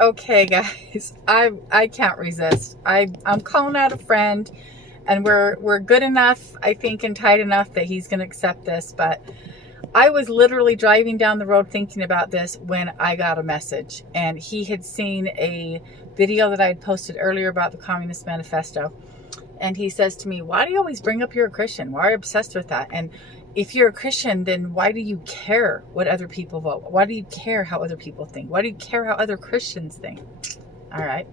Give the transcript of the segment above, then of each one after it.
Okay, guys, I can't resist. I'm calling out a friend, and we're good enough, I think, and tight enough that he's going to accept this. But I was literally driving down the road thinking about this when I got a message, and he had seen a video that I had posted earlier about the Communist Manifesto. And he says to me, "Why do you always bring up you're a Christian? Why are you obsessed with that? And if you're a Christian, then why do you care what other people vote? Why do you care how other people think? Why do you care how other Christians think?" All right.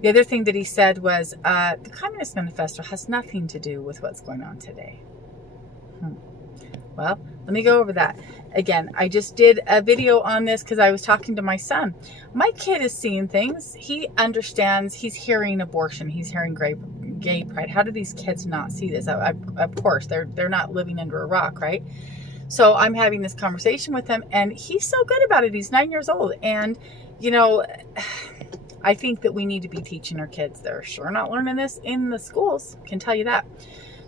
The other thing that he said was, the Communist Manifesto has nothing to do with what's going on today. Well, let me go over that. Again, I just did a video on this because I was talking to my son. My kid is seeing things. He understands. He's hearing abortion. He's hearing gay pride. How do these kids not see this? Of course, they're not living under a rock, right? So I'm having this conversation with him, and he's so good about it. He's 9 years old. And, you know, I think that we need to be teaching our kids. They're sure not learning this in the schools, can tell you that.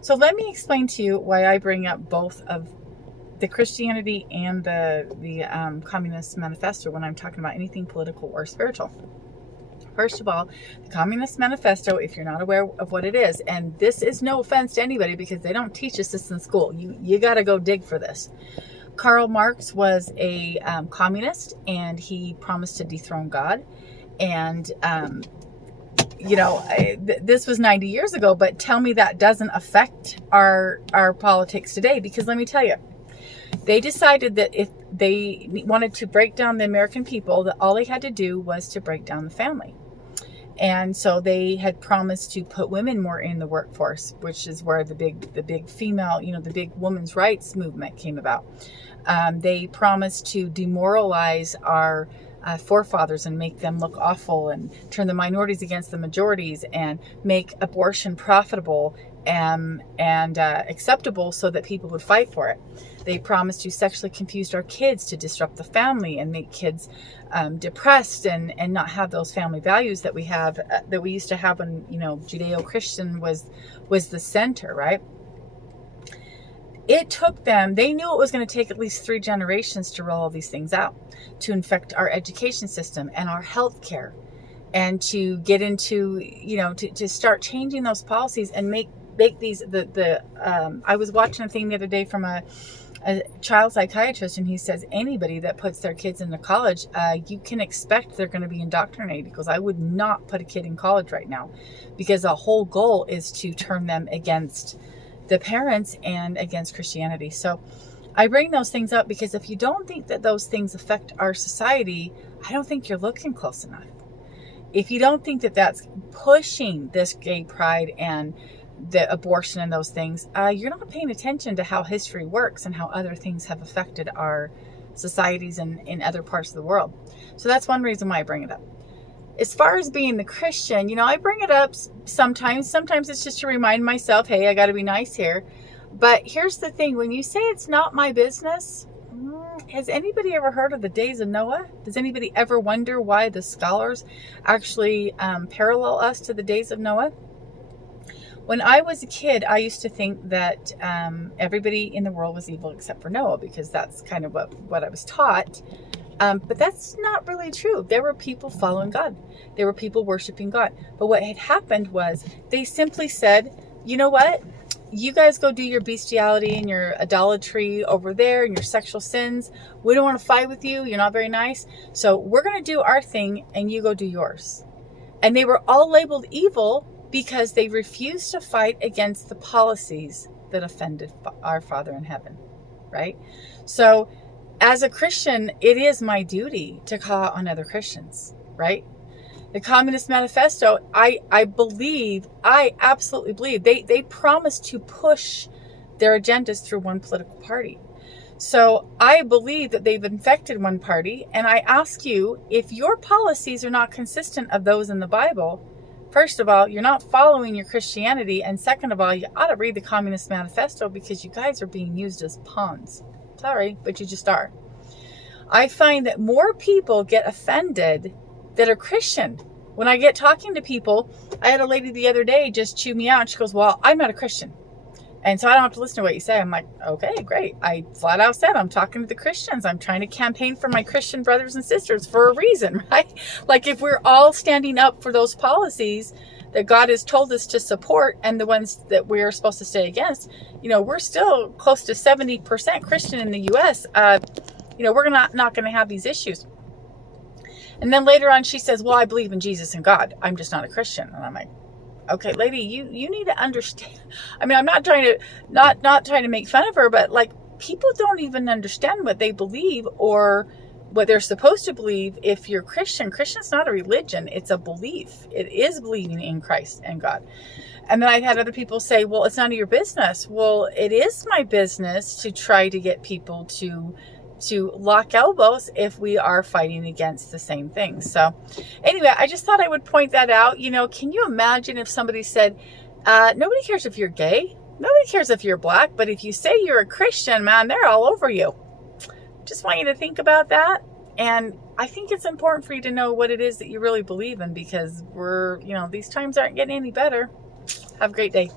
So let me explain to you why I bring up both of the Christianity and the Communist Manifesto when I'm talking about anything political or spiritual. First of all, the Communist Manifesto, if you're not aware of what it is, and this is no offense to anybody because they don't teach us this in school. You got to go dig for this. Karl Marx was a communist, and he promised to dethrone God. And this was 90 years ago, but tell me that doesn't affect our politics today, because let me tell you, they decided that if they wanted to break down the American people, that all they had to do was to break down the family. And so they had promised to put women more in the workforce, which is where the big female, the big women's rights movement came about. They promised to demoralize our forefathers and make them look awful, and turn the minorities against the majorities, and make abortion profitable and acceptable so that people would fight for it. They promised to sexually confuse our kids to disrupt the family and make kids depressed and not have those family values that we have, that we used to have when, Judeo-Christian was the center, right? It took them, they knew it was going to take at least 3 generations to roll all these things out, to infect our education system and our health care, and to get into, to start changing those policies and make these, I was watching a thing the other day from a child psychiatrist, and he says anybody that puts their kids into college, you can expect they're going to be indoctrinated. Because I would not put a kid in college right now, because the whole goal is to turn them against the parents and against Christianity. So I bring those things up because if you don't think that those things affect our society, I don't think you're looking close enough. If you don't think that that's pushing this gay pride and the abortion and those things, you're not paying attention to how history works and how other things have affected our societies in other parts of the world. So that's one reason why I bring it up. As far as being the Christian, I bring it up sometimes. Sometimes it's just to remind myself, hey, I got to be nice here. But here's the thing. When you say it's not my business, has anybody ever heard of the days of Noah? Does anybody ever wonder why the scholars actually parallel us to the days of Noah? When I was a kid, I used to think that everybody in the world was evil except for Noah, because that's kind of what I was taught. But that's not really true. There were people following God. There were people worshiping God. But what had happened was they simply said, you know what? You guys go do your bestiality and your idolatry over there and your sexual sins. We don't want to fight with you. You're not very nice. So we're going to do our thing and you go do yours. And they were all labeled evil because they refused to fight against the policies that offended our Father in heaven, right? So as a Christian, it is my duty to call out on other Christians, right? The Communist Manifesto, I absolutely believe, they promise to push their agendas through one political party. So I believe that they've infected one party, and I ask you, if your policies are not consistent of those in the Bible, first of all, you're not following your Christianity, and second of all, you ought to read the Communist Manifesto, because you guys are being used as pawns. Sorry, but you just are. I find that more people get offended that are Christian. When I get talking to people, I had a lady the other day just chew me out. She goes, well, I'm not a Christian. And so I don't have to listen to what you say. I'm like, okay, great. I flat out said, I'm talking to the Christians. I'm trying to campaign for my Christian brothers and sisters for a reason, right? Like if we're all standing up for those policies that God has told us to support and the ones that we're supposed to stay against, we're still close to 70% Christian in the U.S. We're not going to have these issues. And then later on, she says, well, I believe in Jesus and God. I'm just not a Christian. And I'm like, okay, lady, you need to understand. I mean, I'm not trying to not trying to make fun of her, but like people don't even understand what they believe or what they're supposed to believe. If you're Christian, Christian's not a religion, it's a belief. It is believing in Christ and God. And then I've had other people say, well, it's none of your business. Well, it is my business to try to get people to lock elbows if we are fighting against the same thing. So anyway, I just thought I would point that out. Can you imagine if somebody said, nobody cares if you're gay, nobody cares if you're black, but if you say you're a Christian, man, they're all over you. Just want you to think about that. And I think it's important for you to know what it is that you really believe in, because these times aren't getting any better. Have a great day.